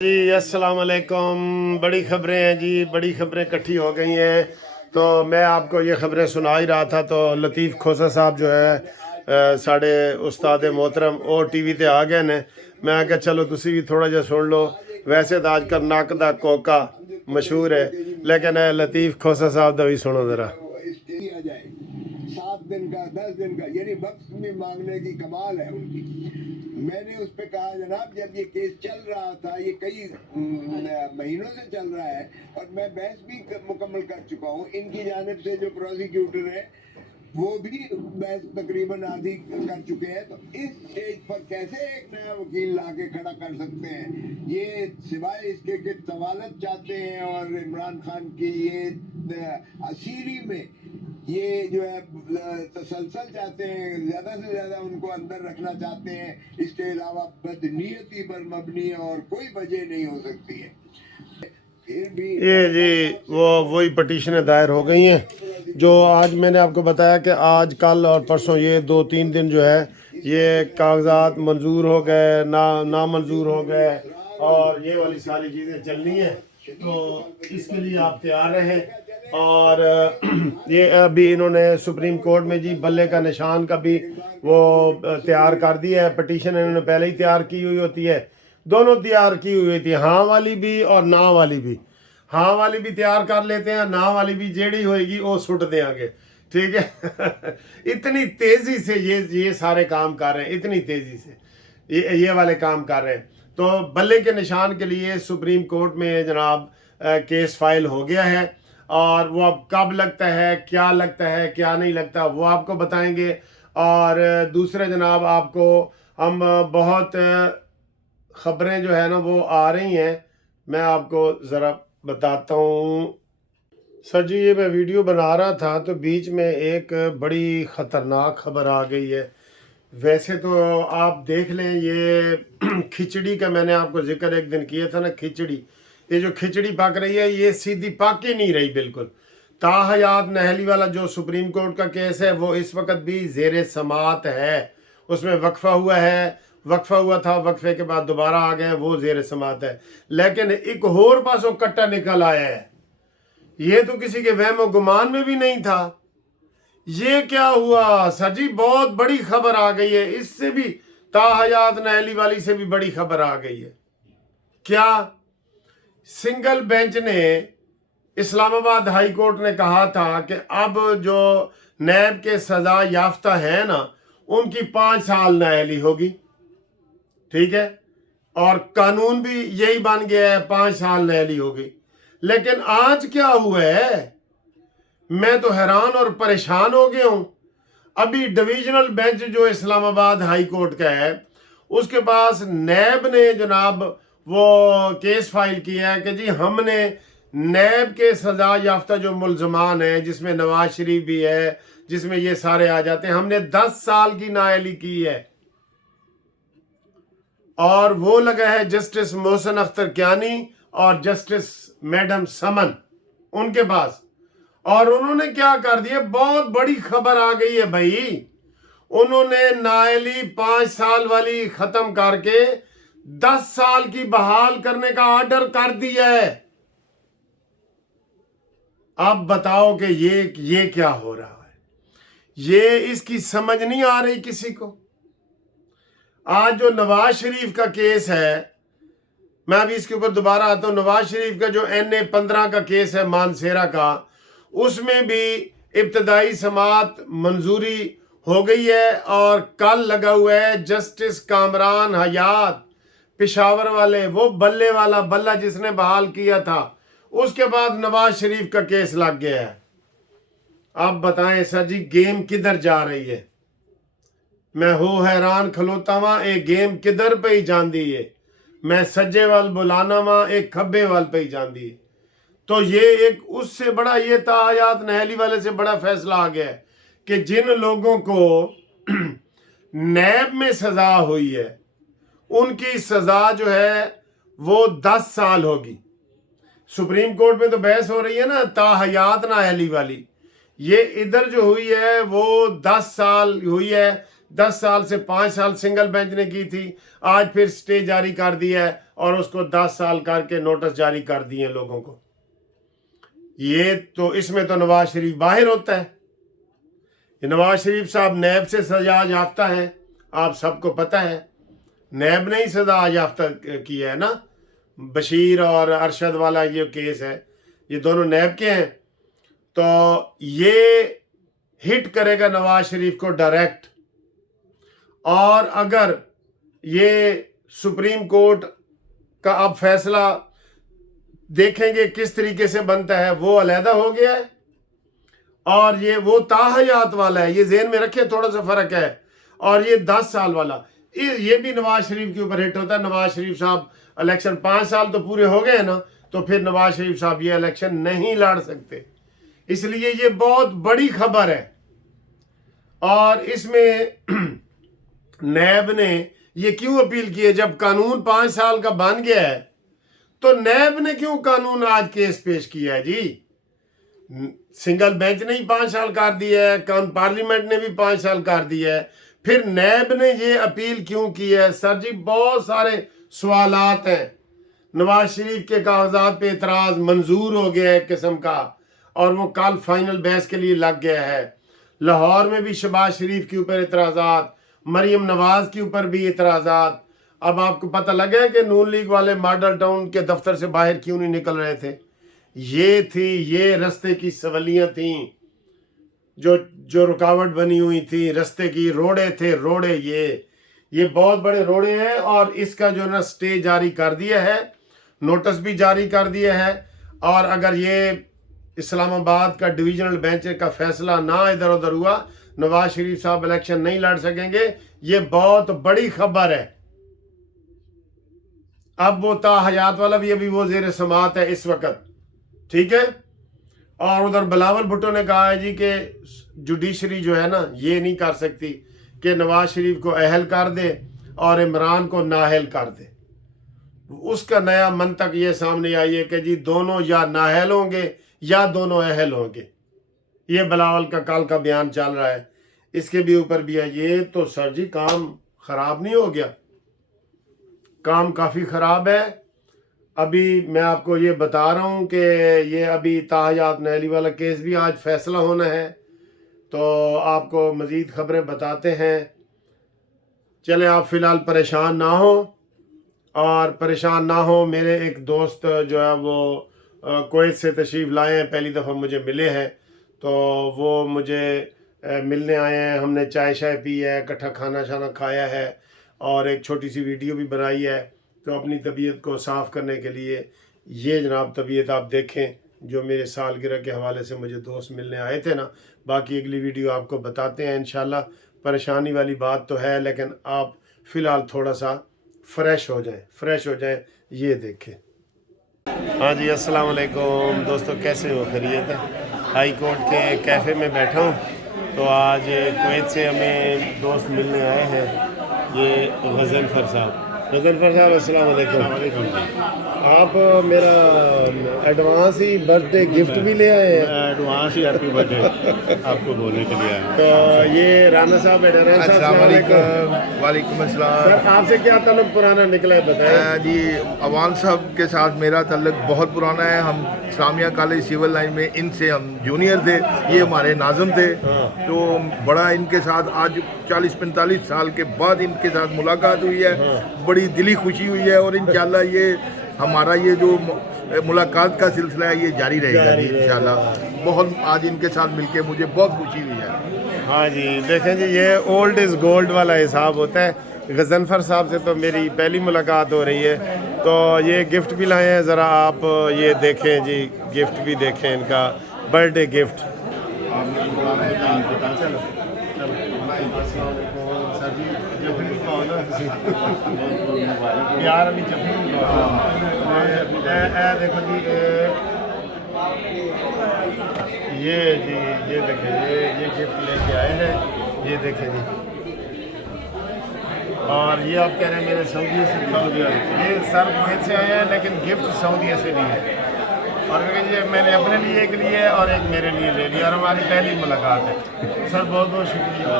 जी अस्सलाम वालेकुम। बड़ी खबरें हैं जी, बड़ी खबरें इकट्ठी हो गई हैं। तो मैं आपको ये खबरें सुना ही रहा था तो लतीफ़ खोसा साहब जो है साढ़े उस्ताद मोहतरम ओ टीवी ते आ गए ने। मैं आख्या चलो तुसी भी थोड़ा जिहा सुन लो। वैसे तो आजकल नक दा कोका मशहूर है, लेकिन लतीफ़ खोसा साहब दा भी सुनो ज़रा। 7 दिन का 10 दिन का यानी वक्त में मांगने की कमाल है उनकी। मैंने उस पर कहा जनाब जब ये केस चल रहा था, ये कई महीनों से चल रहा है और मैं बहस भी मुकम्मल कर चुका हूँ। इनकी जानिब से जो प्रोसिक्यूटर है वो भी बहस तकरीबन आधी कर चुके हैं। तो इस स्टेज पर कैसे एक नया वकील लाके खड़ा कर सकते हैं? ये सिवाय इसके कि तवालत चाहते हैं और इमरान खान की ये असीरी में ये जो है तसलसल चाहते हैं, ज्यादा से ज्यादा उनको अंदर रखना चाहते हैं। इसके अलावा बदनीयती पर मबनी और कोई वजह नहीं हो सकती है। फिर भी ये जी वही पटिशनें दायर हो गई हैं जो आज मैंने आपको बताया कि आज कल और परसों ये 2-3 दिन जो है ये कागजात मंजूर हो गए, नामंजूर हो गए और ये वाली सारी चीज़ें चलनी हैं। तो इसके लिए आप तैयार रहें। और ये अभी इन्होंने सुप्रीम कोर्ट में जी बल्ले का निशान का भी वो तैयार कर दिया है। पटिशन इन्होंने पहले ही तैयार की हुई होती है, दोनों तैयार की हुई थी, हाँ वाली भी और ना वाली भी। हाँ वाली भी तैयार कर लेते हैं, ना वाली भी जेड़ी होएगी वो सुट देंगे, ठीक है। इतनी तेजी से ये सारे काम कर रहे हैं, इतनी तेजी से ये वाले काम कर रहे हैं। तो बल्ले के निशान के लिए सुप्रीम कोर्ट में जनाब केस फाइल हो गया है और वो अब कब लगता है, क्या नहीं लगता, वो आपको बताएंगे। और दूसरे जनाब आपको हम बहुत खबरें जो है ना वो आ रही हैं, मैं आपको ज़रा बताता हूँ। सर जी ये मैं वीडियो बना रहा था तो बीच में एक बड़ी ख़तरनाक खबर आ गई है। वैसे तो आप देख लें ये खिचड़ी का मैंने आपको जिक्र एक दिन किया था ना, खिचड़ी, ये जो खिचड़ी पक रही है ये सीधी पक ही नहीं रही बिल्कुल। ताहयात नहली वाला जो सुप्रीम कोर्ट का केस है वो इस वक्त भी ज़ेर समात है। उसमें वक्फा हुआ है, वक्फा हुआ था, वक्फे के बाद दोबारा आ गए, वो ज़ेर समात है। लेकिन एक और पासों कट्टा निकल आया है, ये तो किसी के वहम गुमान में भी नहीं था। ये क्या हुआ सर जी, बहुत बड़ी खबर आ गई है, इससे भी ताहयात नहली वाली से भी बड़ी खबर आ गई है। क्या सिंगल बेंच ने इस्लामाबाद हाई कोर्ट ने कहा था कि अब जो नैब के सजा याफ्ता है ना उनकी 5 साल नाअहली होगी, ठीक है, और कानून भी यही बन गया है, 5 साल नाअहली होगी। लेकिन आज क्या हुआ है, मैं तो हैरान और परेशान हो गया हूं। अभी डिविजनल बेंच जो इस्लामाबाद हाई कोर्ट का है उसके पास नैब ने जनाब वो केस फाइल किया है कि जी हमने नैब के सजा याफ्ता जो मुलजमान है, जिसमें नवाज शरीफ भी है, जिसमें ये सारे आ जाते हैं, हमने 10 साल की नाअहली की है। और वो लगा है जस्टिस मोहसिन अख्तर कियानी और जस्टिस मैडम समन उनके पास। और उन्होंने क्या कर दिया, बहुत बड़ी खबर आ गई है भाई, उन्होंने नाअहली 5 साल वाली खत्म करके 10 साल की बहाल करने का ऑर्डर कर दिया है। अब बताओ कि ये क्या हो रहा है, ये इसकी समझ नहीं आ रही किसी को। आज जो नवाज शरीफ का केस है, मैं अभी इसके ऊपर दोबारा आता हूं। नवाज शरीफ का जो NA-15 का केस है मानसेरा का, उसमें भी इब्तदाई समात मंजूरी हो गई है और कल लगा हुआ है जस्टिस कामरान हयात पिशावर वाले, वो बल्ले वाला बल्ला जिसने बहाल किया था, उसके बाद नवाज शरीफ का केस लग गया है। आप बताएं सर जी गेम किधर जा रही है, मैं हो हैरान खलोता वहां, एक गेम किधर पे ही जाती है। मैं सज्जे वाल बुलाना वहां, एक खब्बे वाल पे ही जाती है। तो ये एक उससे बड़ा, ये ताहयात नहली वाले से बड़ा फैसला आ गया है कि जिन लोगों को नैब में सजा हुई है उनकी सजा जो है वो 10 साल होगी। सुप्रीम कोर्ट में तो बहस हो रही है ना ताहयात नाअहली वाली, ये इधर जो हुई है वो 10 साल हुई है। 10 साल से 5 साल सिंगल बेंच ने की थी, आज फिर स्टे जारी कर दिया है और उसको 10 साल करके नोटिस जारी कर दिए लोगों को। ये तो इसमें तो नवाज शरीफ बाहर होता है। नवाज शरीफ साहब नैब से सजा याफ्ता है, आप सबको पता है। नैब ने ही सजा याफ्ता किया है ना, बशीर और अरशद वाला ये केस है, ये दोनों नैब के हैं। तो ये हिट करेगा नवाज शरीफ को डायरेक्ट। और अगर ये सुप्रीम कोर्ट का अब फैसला देखेंगे किस तरीके से बनता है, वो अलहदा हो गया है। और ये वो ताहयात वाला है, ये ज़हन में रखे, थोड़ा सा फ़र्क है। और ये 10 साल वाला, ये भी नवाज शरीफ के ऊपर हिट होता है। नवाज शरीफ साहब इलेक्शन 5 साल तो पूरे हो गए ना, तो फिर नवाज शरीफ साहब ये इलेक्शन नहीं लड़ सकते। इसलिए ये बहुत बड़ी खबर है। और इसमें नैब ने ये क्यों अपील की है? जब कानून 5 साल का बन गया है तो नैब ने क्यों कानून आज केस पेश किया है जी? सिंगल बेंच ने ही 5 साल कर दिया है, पार्लियामेंट ने भी 5 साल कर दिया है, फिर नैब ने ये अपील क्यों की है? सर जी बहुत सारे सवालात हैं। नवाज शरीफ के कागजात पे इतराज़ मंजूर हो गया है एक किस्म का, और वो कल फाइनल बहस के लिए लग गया है। लाहौर में भी शहबाज शरीफ के ऊपर इतराज़ात, मरीम नवाज के ऊपर भी इतराज़ात। अब आपको पता लगा है कि नून लीग वाले मॉडल टाउन के दफ्तर से बाहर क्यों नहीं निकल रहे थे? ये रास्ते की सवलियाँ थीं जो रुकावट बनी हुई थी, रास्ते की रोड़े थे, रोड़े ये बहुत बड़े रोड़े हैं। और इसका जो ना स्टे जारी कर दिया है, नोटिस भी जारी कर दिया है। और अगर ये इस्लामाबाद का डिवीजनल बेंच का फैसला ना इधर उधर हुआ, नवाज शरीफ साहब इलेक्शन नहीं लड़ सकेंगे। ये बहुत बड़ी खबर है। अब वो ताहयात वाला भी अभी वो जेर समात है इस वक्त, ठीक है। और उधर बिलावल भुट्टो ने कहा है जी कि जुडिशरी जो है ना ये नहीं कर सकती कि नवाज शरीफ को अहल कर दे और इमरान को नाअहल कर दे। उसका नया मंतक ये सामने आई है कि जी दोनों या नाअहल होंगे या दोनों अहल होंगे। ये बिलावल का कल का बयान चल रहा है, इसके भी ऊपर भी है। ये तो सर जी काम खराब नहीं हो गया? काम काफ़ी ख़राब है। अभी मैं आपको ये बता रहा हूँ कि ये अभी ताहयात नैली वाला केस भी आज फैसला होना है, तो आपको मज़ीद ख़बरें बताते हैं। चलें, आप फ़िलहाल परेशान ना हो, और परेशान ना हो। मेरे एक दोस्त जो है वो कुवैत से तशरीफ़ लाए हैं, पहली दफ़ा मुझे मिले हैं, तो वो मुझे मिलने आए हैं। हमने चाय शाय पी है, इकट्ठा खाना शाना खाया है, और एक छोटी सी वीडियो भी बनाई है। तो अपनी तबीयत को साफ़ करने के लिए ये जनाब तबीयत आप देखें, जो मेरे सालगिरह के हवाले से मुझे दोस्त मिलने आए थे ना। बाकी अगली वीडियो आपको बताते हैं इंशाल्लाह। परेशानी वाली बात तो है, लेकिन आप फ़िलहाल थोड़ा सा फ्रेश हो जाएं। ये देखें। हाँ जी, अस्सलाम वालेकुम दोस्तों, कैसे हो? खैरियत है? हाई कोर्ट के कैफ़े में बैठा हूँ। तो आज कुवैत से हमें दोस्त मिलने आए हैं, ये गज़नफ़र साहब। अस्सलाम वालेकुम। आप मेरा एडवांस ही बर्थडे गिफ्ट भी ले आए हैं? एडवांस ही हैप्पी बर्थडे आपको बोलने के लिए आए। तो ये राना साहब है। अस्सलाम वालेकुम। वालेकुम अस्सलाम। सर, आपसे क्या ताल्लुक पुराना निकला है, बताएं। जी, अवान साहब के साथ मेरा ताल्लुक बहुत पुराना है। हम इस्लामिया कॉलेज सिविल लाइन में इनसे हम जूनियर थे, ये हमारे नाज़िम थे। तो बड़ा इनके साथ आज 40-45 साल के बाद इनके साथ मुलाकात हुई है, बड़ी दिली खुशी हुई है। और इंशाल्लाह ये हमारा ये जो मुलाकात का सिलसिला है ये जारी रहेगा जी इंशाल्लाह। बहुत आज इनके साथ मिलके मुझे बहुत खुशी हुई है। हाँ जी, देखें जी, ये ओल्ड इज़ गोल्ड वाला हिसाब होता है। गज़नफ़र साहब से तो मेरी पहली मुलाकात हो रही है, तो ये गिफ्ट भी लाए हैं। ज़रा आप ये देखें जी, गिफ्ट भी देखें, इनका बर्थडे गिफ्ट। यार अभी देखो जी, ये देखें, ये गिफ्ट लेके आए हैं, ये देखें जी। और ये आप कह रहे हैं मेरे सऊदी से, ये सर कुवैत से आए हैं, लेकिन गिफ्ट सऊदी से नहीं है। اور یہ میں نے اپنے لیے ایک لی ہے اور ایک میرے لیے لے لی اور ہماری پہلی ملاقات ہے. سر بہت بہت شکریہ.